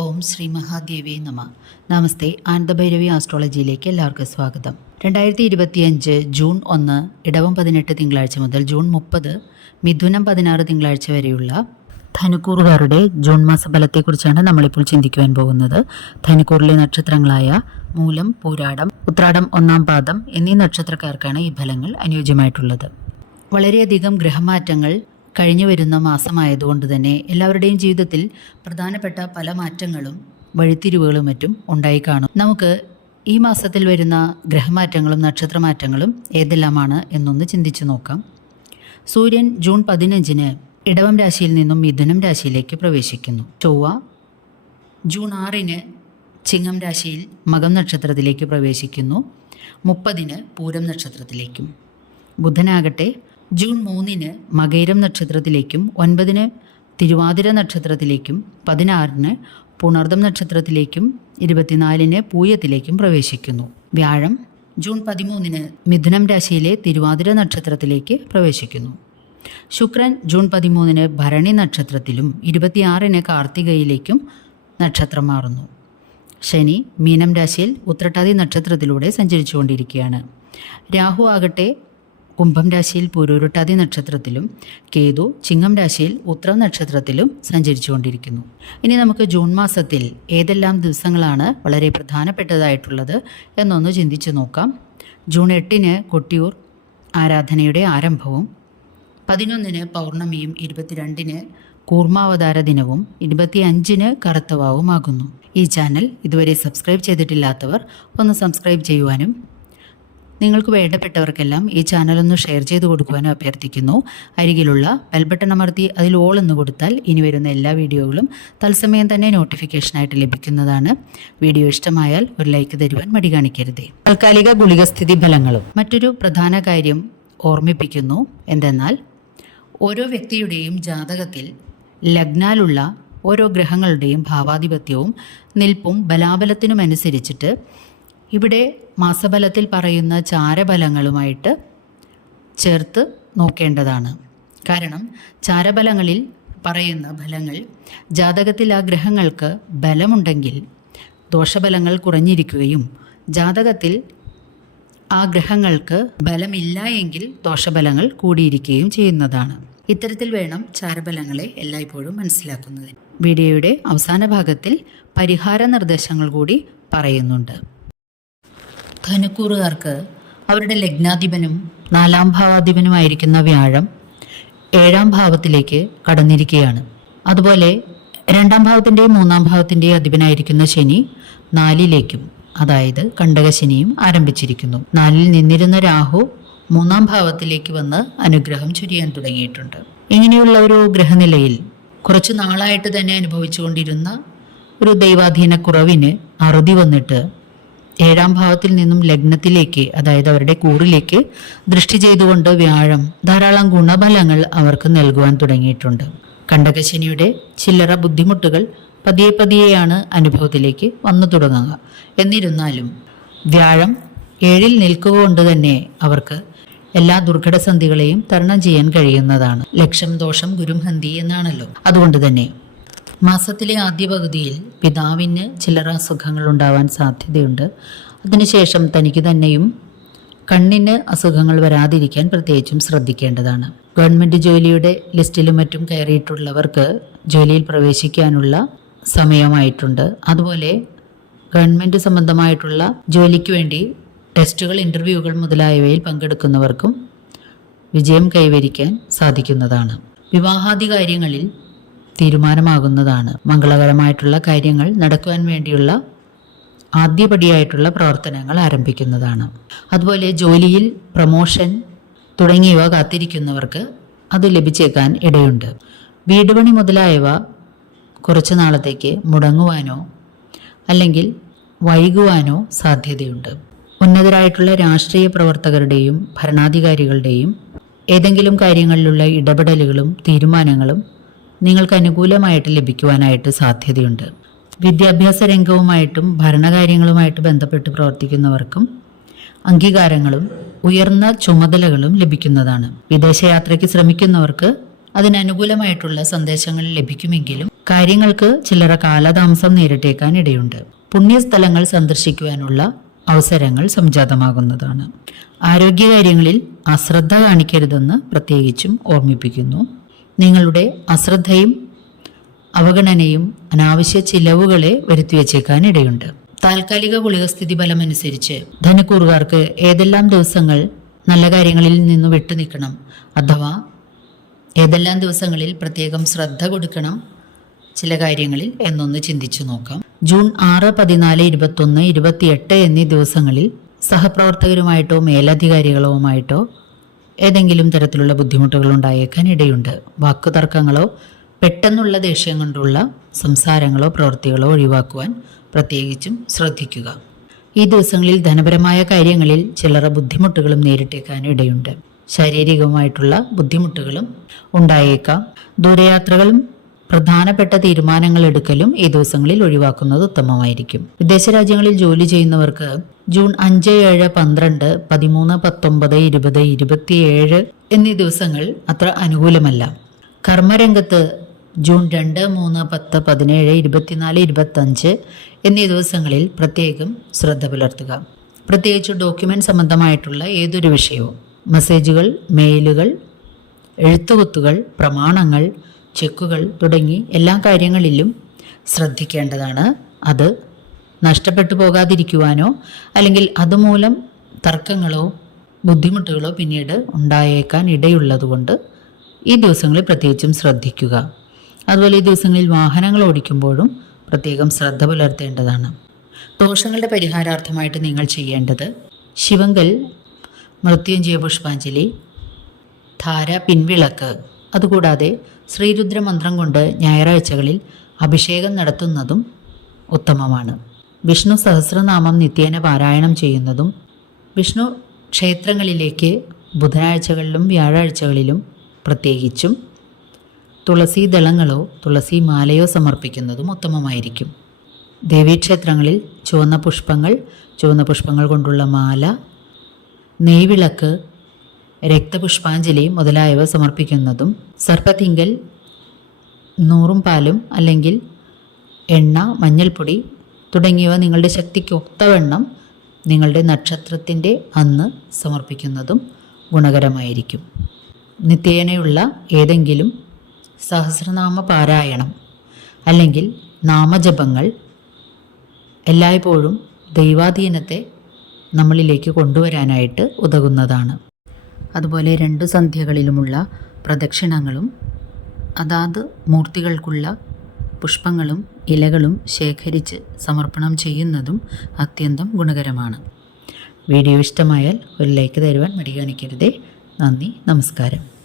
ഓം ശ്രീ മഹാദേവേ നമ. നമസ്തേ ആനന്ദഭൈരവി ആസ്ട്രോളജിയിലേക്ക് എല്ലാവർക്കും സ്വാഗതം. രണ്ടായിരത്തി ഇരുപത്തിയഞ്ച് ജൂൺ ഒന്ന് ഇടവം പതിനെട്ട് തിങ്കളാഴ്ച മുതൽ ജൂൺ മുപ്പത് മിഥുനം പതിനാറ് തിങ്കളാഴ്ച വരെയുള്ള ധനുക്കൂറുകാരുടെ ജൂൺ മാസ ഫലത്തെക്കുറിച്ചാണ് നമ്മളിപ്പോൾ ചിന്തിക്കുവാൻ പോകുന്നത്. ധനുക്കൂറിലെ നക്ഷത്രങ്ങളായ മൂലം പൂരാടം ഉത്രാടം ഒന്നാം പാദം എന്നീ നക്ഷത്രക്കാർക്കാണ് ഈ ഫലങ്ങൾ അനുയോജ്യമായിട്ടുള്ളത്. വളരെയധികം ഗ്രഹമാറ്റങ്ങൾ കഴിഞ്ഞു വരുന്ന മാസമായതുകൊണ്ട് തന്നെ എല്ലാവരുടെയും ജീവിതത്തിൽ പ്രധാനപ്പെട്ട പല മാറ്റങ്ങളും വഴിത്തിരിവുകളും മറ്റും ഉണ്ടായി കാണും. നമുക്ക് ഈ മാസത്തിൽ വരുന്ന ഗ്രഹമാറ്റങ്ങളും നക്ഷത്രമാറ്റങ്ങളും ഏതെല്ലാമാണ് എന്നൊന്ന് ചിന്തിച്ചു നോക്കാം. സൂര്യൻ ജൂൺ പതിനഞ്ചിന് ഇടവം രാശിയിൽ നിന്നും മിഥുനം രാശിയിലേക്ക് പ്രവേശിക്കുന്നു. ചൊവ്വ ജൂൺ ആറിന് ചിങ്ങം രാശിയിൽ മകം നക്ഷത്രത്തിലേക്ക് പ്രവേശിക്കുന്നു. മുപ്പതിന് പൂരം നക്ഷത്രത്തിലേക്കും. ബുധനാകട്ടെ ജൂൺ മൂന്നിന് മകൈരം നക്ഷത്രത്തിലേക്കും ഒൻപതിന് തിരുവാതിര നക്ഷത്രത്തിലേക്കും പതിനാറിന് പുണർദം നക്ഷത്രത്തിലേക്കും ഇരുപത്തിനാലിന് പൂയത്തിലേക്കും പ്രവേശിക്കുന്നു. വ്യാഴം ജൂൺ പതിമൂന്നിന് മിഥുനം രാശിയിലെ തിരുവാതിര നക്ഷത്രത്തിലേക്ക് പ്രവേശിക്കുന്നു. ശുക്രൻ ജൂൺ പതിമൂന്നിന് ഭരണി നക്ഷത്രത്തിലും ഇരുപത്തിയാറിന് കാർത്തികയിലേക്കും നക്ഷത്രം മാറുന്നു. ശനി മീനം രാശിയിൽ ഉത്രട്ടാതി നക്ഷത്രത്തിലൂടെ സഞ്ചരിച്ചുകൊണ്ടിരിക്കുകയാണ്. രാഹു ആകട്ടെ കുംഭം രാശിയിൽ പുരൂരുട്ടാതി നക്ഷത്രത്തിലും കേതു ചിങ്ങം രാശിയിൽ ഉത്രം നക്ഷത്രത്തിലും സഞ്ചരിച്ചുകൊണ്ടിരിക്കുന്നു. ഇനി നമുക്ക് ജൂൺ മാസത്തിൽ ഏതെല്ലാം ദിവസങ്ങളാണ് വളരെ പ്രധാനപ്പെട്ടതായിട്ടുള്ളത് എന്നൊന്ന് ചിന്തിച്ചു നോക്കാം. ജൂൺ എട്ടിന് കൊട്ടിയൂർ ആരാധനയുടെ ആരംഭവും പതിനൊന്നിന് പൗർണമിയും ഇരുപത്തിരണ്ടിന് കൂർമാവതാര ദിനവും ഇരുപത്തിയഞ്ചിന് കറുത്തവാവുമാകുന്നു. ഈ ചാനൽ ഇതുവരെ സബ്സ്ക്രൈബ് ചെയ്തിട്ടില്ലാത്തവർ ഒന്ന് സബ്സ്ക്രൈബ് ചെയ്യുവാനും നിങ്ങൾക്ക് വേണ്ടപ്പെട്ടവർക്കെല്ലാം ഈ ചാനൽ ഒന്ന് ഷെയർ ചെയ്ത് കൊടുക്കുവാനും അഭ്യർത്ഥിക്കുന്നു. അരികിലുള്ള ബെൽബട്ടൺ അമർത്തി അതിൽ ഓൾ എന്ന് കൊടുത്താൽ ഇനി വരുന്ന എല്ലാ വീഡിയോകളും തത്സമയം തന്നെ നോട്ടിഫിക്കേഷനായിട്ട് ലഭിക്കുന്നതാണ്. വീഡിയോ ഇഷ്ടമായാൽ ഒരു ലൈക്ക് തരുവാൻ മടി കാണിക്കരുതേ. താൽക്കാലിക ഗുളികസ്ഥിതി ഫലങ്ങളും. മറ്റൊരു പ്രധാന കാര്യം ഓർമ്മിപ്പിക്കുന്നു. എന്തെന്നാൽ ഓരോ വ്യക്തിയുടെയും ജാതകത്തിൽ ലഗ്നാലുള്ള ഓരോ ഗ്രഹങ്ങളുടെയും ഭാവാധിപത്യവും നിൽപ്പും ബലാബലത്തിനുമനുസരിച്ചിട്ട് ഇവിടെ മാസബലത്തിൽ പറയുന്ന ചാരബലങ്ങളുമായിട്ട് ചേർത്ത് നോക്കേണ്ടതാണ്. കാരണം ചാരബലങ്ങളിൽ പറയുന്ന ഫലങ്ങൾ ജാതകത്തിൽ ആ ഗ്രഹങ്ങൾക്ക് ബലമുണ്ടെങ്കിൽ ദോഷബലങ്ങൾ കുറഞ്ഞിരിക്കുകയും ജാതകത്തിൽ ആ ഗ്രഹങ്ങൾക്ക് ബലമില്ല എങ്കിൽ ദോഷബലങ്ങൾ കൂടിയിരിക്കുകയും ചെയ്യുന്നതാണ്. ഇത്തരത്തിൽ വേണം ചാരബലങ്ങളെ എല്ലായ്പ്പോഴും മനസ്സിലാക്കുന്നതിന്. വീഡിയോയുടെ അവസാന ഭാഗത്തിൽ പരിഹാര നിർദ്ദേശങ്ങൾ കൂടി പറയുന്നുണ്ട്. ധനുക്കൂറുകാർക്ക് അവരുടെ ലഗ്നാധിപനും നാലാം ഭാവാധിപനുമായിരിക്കുന്ന വ്യാഴം ഏഴാം ഭാവത്തിലേക്ക് കടന്നിരിക്കുകയാണ്. അതുപോലെ രണ്ടാം ഭാവത്തിന്റെയും മൂന്നാം ഭാവത്തിന്റെയും അധിപനായിരിക്കുന്ന ശനി നാലിലേക്കും അതായത് കണ്ടകശനിയും ആരംഭിച്ചിരിക്കുന്നു. നാലിൽ നിന്നിരുന്ന രാഹു മൂന്നാം ഭാവത്തിലേക്ക് വന്ന് അനുഗ്രഹം ചൊരിയാൻ തുടങ്ങിയിട്ടുണ്ട്. ഇങ്ങനെയുള്ള ഒരു ഗ്രഹനിലയിൽ കുറച്ചു നാളായിട്ട് തന്നെ അനുഭവിച്ചുകൊണ്ടിരുന്ന ഒരു ദൈവാധീന കുറവിന് അറുതി വന്നിട്ട് ഏഴാം ഭാവത്തിൽ നിന്നും ലഗ്നത്തിലേക്ക് അതായത് അവരുടെ കൂറിലേക്ക് ദൃഷ്ടി ചെയ്തുകൊണ്ട് വ്യാഴം ധാരാളം ഗുണഫലങ്ങൾ അവർക്ക് നൽകുവാൻ തുടങ്ങിയിട്ടുണ്ട്. കണ്ടകശനിയുടെ ചില്ലറ ബുദ്ധിമുട്ടുകൾ പതിയെ പതിയെയാണ് അനുഭവത്തിലേക്ക് വന്നു തുടങ്ങുക. എന്നിരുന്നാലും വ്യാഴം ഏഴിൽ നിൽക്കുക കൊണ്ട് തന്നെ അവർക്ക് എല്ലാ ദുർഘടസന്ധികളെയും തരണം ചെയ്യാൻ കഴിയുന്നതാണ്. ലക്ഷം ദോഷം ഗുരുംഹന്തി എന്നാണല്ലോ. അതുകൊണ്ട് തന്നെ മാസത്തിലെ ആദ്യ പകുതിയിൽ പിതാവിന് ചില്ലറ അസുഖങ്ങൾ ഉണ്ടാവാൻ സാധ്യതയുണ്ട്. അതിനുശേഷം തനിക്ക് തന്നെയും കണ്ണിന് അസുഖങ്ങൾ വരാതിരിക്കാൻ പ്രത്യേകിച്ചും ശ്രദ്ധിക്കേണ്ടതാണ്. ഗവൺമെന്റ് ജോലിയുടെ ലിസ്റ്റിലും മറ്റും കയറിയിട്ടുള്ളവർക്ക് ജോലിയിൽ പ്രവേശിക്കാനുള്ള സമയമായിട്ടുണ്ട്. അതുപോലെ ഗവൺമെന്റ് സംബന്ധമായിട്ടുള്ള ജോലിക്ക് വേണ്ടി ടെസ്റ്റുകൾ ഇന്റർവ്യൂകൾ മുതലായവയിൽ പങ്കെടുക്കുന്നവർക്കും വിജയം കൈവരിക്കാൻ സാധിക്കുന്നതാണ്. വിവാഹാദി കാര്യങ്ങളിൽ തീരുമാനമാകുന്നതാണ്. മംഗളകരമായിട്ടുള്ള കാര്യങ്ങൾ നടക്കുവാൻ വേണ്ടിയുള്ള ആദ്യപടിയായിട്ടുള്ള പ്രവർത്തനങ്ങൾ ആരംഭിക്കുന്നതാണ്. അതുപോലെ ജോലിയിൽ പ്രമോഷൻ തുടങ്ങിയവ കാത്തിരിക്കുന്നവർക്ക് അത് ലഭിച്ചേക്കാൻ ഇടയുണ്ട്. വീട് പണി മുതലായവ കുറച്ച് നാളത്തേക്ക് മുടങ്ങുവാനോ അല്ലെങ്കിൽ വൈകുവാനോ സാധ്യതയുണ്ട്. ഉന്നതരായിട്ടുള്ള രാഷ്ട്രീയ പ്രവർത്തകരുടെയും ഭരണാധികാരികളുടെയും ഏതെങ്കിലും കാര്യങ്ങളിലുള്ള ഇടപെടലുകളും തീരുമാനങ്ങളും നിങ്ങൾക്ക് അനുകൂലമായിട്ട് ലഭിക്കുവാനായിട്ട് സാധ്യതയുണ്ട്. വിദ്യാഭ്യാസ രംഗവുമായിട്ടും ഭരണകാര്യങ്ങളുമായിട്ട് ബന്ധപ്പെട്ട് പ്രവർത്തിക്കുന്നവർക്കും അംഗീകാരങ്ങളും ഉയർന്ന ചുമതലകളും ലഭിക്കുന്നതാണ്. വിദേശയാത്രയ്ക്ക് ശ്രമിക്കുന്നവർക്ക് അതിനനുകൂലമായിട്ടുള്ള സന്ദേശങ്ങൾ ലഭിക്കുമെങ്കിലും കാര്യങ്ങൾക്ക് ചില്ലറ കാലതാമസം നേരിട്ടേക്കാൻ ഇടയുണ്ട്. പുണ്യസ്ഥലങ്ങൾ സന്ദർശിക്കുവാനുള്ള അവസരങ്ങൾ സംജാതമാകുന്നതാണ്. ആരോഗ്യകാര്യങ്ങളിൽ അശ്രദ്ധ കാണിക്കരുതെന്ന് പ്രത്യേകിച്ചും ഓർമ്മിപ്പിക്കുന്നു. നിങ്ങളുടെ അശ്രദ്ധയും അവഗണനയും അനാവശ്യ ചിലവുകളെ വരുത്തിവെച്ചേക്കാൻ ഇടയുണ്ട്. താൽക്കാലിക ഗുളിക സ്ഥിതി ഫലമനുസരിച്ച് ധനക്കൂറുകാർക്ക് ഏതെല്ലാം ദിവസങ്ങൾ നല്ല കാര്യങ്ങളിൽ നിന്ന് വിട്ടുനിൽക്കണം അഥവാ ഏതെല്ലാം ദിവസങ്ങളിൽ പ്രത്യേകം ശ്രദ്ധ കൊടുക്കണം ചില കാര്യങ്ങളിൽ എന്നൊന്ന് ചിന്തിച്ചു നോക്കാം. ജൂൺ ആറ് പതിനാല് ഇരുപത്തൊന്ന് ഇരുപത്തിയെട്ട് എന്നീ ദിവസങ്ങളിൽ സഹപ്രവർത്തകരുമായിട്ടോ മേലധികാരികളുമായിട്ടോ ഏതെങ്കിലും തരത്തിലുള്ള ബുദ്ധിമുട്ടുകൾ ഉണ്ടായേക്കാൻ ഇടയുണ്ട്. വാക്കുതർക്കങ്ങളോ പെട്ടെന്നുള്ള ദേഷ്യം കൊണ്ടുള്ള സംസാരങ്ങളോ പ്രവൃത്തികളോ ഒഴിവാക്കുവാൻ പ്രത്യേകിച്ചും ശ്രദ്ധിക്കുക. ഈ ദിവസങ്ങളിൽ ധനപരമായ കാര്യങ്ങളിൽ ചിലർ ബുദ്ധിമുട്ടുകളും നേരിട്ടേക്കാൻ ഇടയുണ്ട്. ശാരീരികമായിട്ടുള്ള ബുദ്ധിമുട്ടുകളും ഉണ്ടായേക്കാം. ദൂരയാത്രകളും പ്രധാനപ്പെട്ട തീരുമാനങ്ങൾ എടുക്കലും ഈ ദിവസങ്ങളിൽ ഒഴിവാക്കുന്നത് ഉത്തമമായിരിക്കും. വിദേശ രാജ്യങ്ങളിൽ ജോലി ചെയ്യുന്നവർക്ക് ജൂൺ അഞ്ച് ഏഴ് പന്ത്രണ്ട് പതിമൂന്ന് പത്തൊമ്പത് ഇരുപത് ഇരുപത്തിയേഴ് എന്നീ ദിവസങ്ങൾ അത്ര അനുകൂലമല്ല. കർമ്മരംഗത്ത് ജൂൺ രണ്ട് മൂന്ന് പത്ത് പതിനേഴ് ഇരുപത്തിനാല് ഇരുപത്തഞ്ച് എന്നീ ദിവസങ്ങളിൽ പ്രത്യേകം ശ്രദ്ധ പുലർത്തുക. പ്രത്യേകിച്ച് ഡോക്യുമെന്റ് സംബന്ധമായിട്ടുള്ള ഏതൊരു വിഷയവും. മെസ്സേജുകൾ മെയിലുകൾ എഴുത്തുകുത്തുകൾ പ്രമാണങ്ങൾ ചെക്കുകൾ തുടങ്ങി എല്ലാ കാര്യങ്ങളിലും ശ്രദ്ധിക്കേണ്ടതാണ്. അത് നഷ്ടപ്പെട്ടു പോകാതിരിക്കുവാനോ അല്ലെങ്കിൽ അതുമൂലം തർക്കങ്ങളോ ബുദ്ധിമുട്ടുകളോ പിന്നീട് ഉണ്ടായേക്കാൻ ഇടയുള്ളതുകൊണ്ട് ഈ ദിവസങ്ങളിൽ പ്രത്യേകിച്ചും ശ്രദ്ധിക്കുക. അതുപോലെ ഈ ദിവസങ്ങളിൽ വാഹനങ്ങൾ ഓടിക്കുമ്പോഴും പ്രത്യേകം ശ്രദ്ധ പുലർത്തേണ്ടതാണ്. ദോഷങ്ങളുടെ പരിഹാരാർത്ഥമായിട്ട് നിങ്ങൾ ചെയ്യേണ്ടത് ശിവങ്കൽ മൃത്യുഞ്ജയ പുഷ്പാഞ്ജലി ധാര പിൻവിളക്ക്. അതുകൂടാതെ ശ്രീരുദ്ര മന്ത്രം കൊണ്ട് ഞായറാഴ്ചകളിൽ അഭിഷേകം നടത്തുന്നതും ഉത്തമമാണ്. വിഷ്ണു സഹസ്രനാമം നിത്യേന പാരായണം ചെയ്യുന്നതും വിഷ്ണു ക്ഷേത്രങ്ങളിലേക്ക് ബുധനാഴ്ചകളിലും വ്യാഴാഴ്ചകളിലും പ്രത്യേകിച്ചും തുളസി ദളങ്ങളോ തുളസി മാലയോ സമർപ്പിക്കുന്നതും ഉത്തമമായിരിക്കും. ദേവീക്ഷേത്രങ്ങളിൽ ചുവന്ന പുഷ്പങ്ങൾ ചുവന്ന പുഷ്പങ്ങൾ കൊണ്ടുള്ള മാല നെയ്വിളക്ക് രക്തപുഷ്പാഞ്ജലി മുതലായവ സമർപ്പിക്കുന്നതും സർപ്പത്തിങ്കൽ നൂറും പാലും അല്ലെങ്കിൽ എണ്ണ മഞ്ഞൾപ്പൊടി തുടങ്ങിയവ നിങ്ങളുടെ ശക്തിക്ക് ഒത്തവണ്ണം നിങ്ങളുടെ നക്ഷത്രത്തിന്റെ അന്ന് സമർപ്പിക്കുന്നതും ഗുണകരമായിരിക്കും. നിത്യേനയുള്ള ഏതെങ്കിലും സഹസ്രനാമ പാരായണം അല്ലെങ്കിൽ നാമജപങ്ങൾ എല്ലായ്പ്പോഴും ദൈവാധീനത്തെ നമ്മളിലേക്ക് കൊണ്ടുവരാനായിട്ട് ഉതകുന്നതാണ്. അതുപോലെ രണ്ട് സന്ധ്യകളിലുമുള്ള പ്രദക്ഷിണങ്ങളും അതാത് മൂർത്തികൾക്കുള്ള പുഷ്പങ്ങളും ഇലകളും ശേഖരിച്ച് സമർപ്പണം ചെയ്യുന്നതും അത്യന്തം ഗുണകരമാണ്. വീഡിയോ ഇഷ്ടമായാൽ ഒരു ലൈക്ക് തരുവാൻ മടികാണിക്കരുതേ. നന്ദി നമസ്കാരം.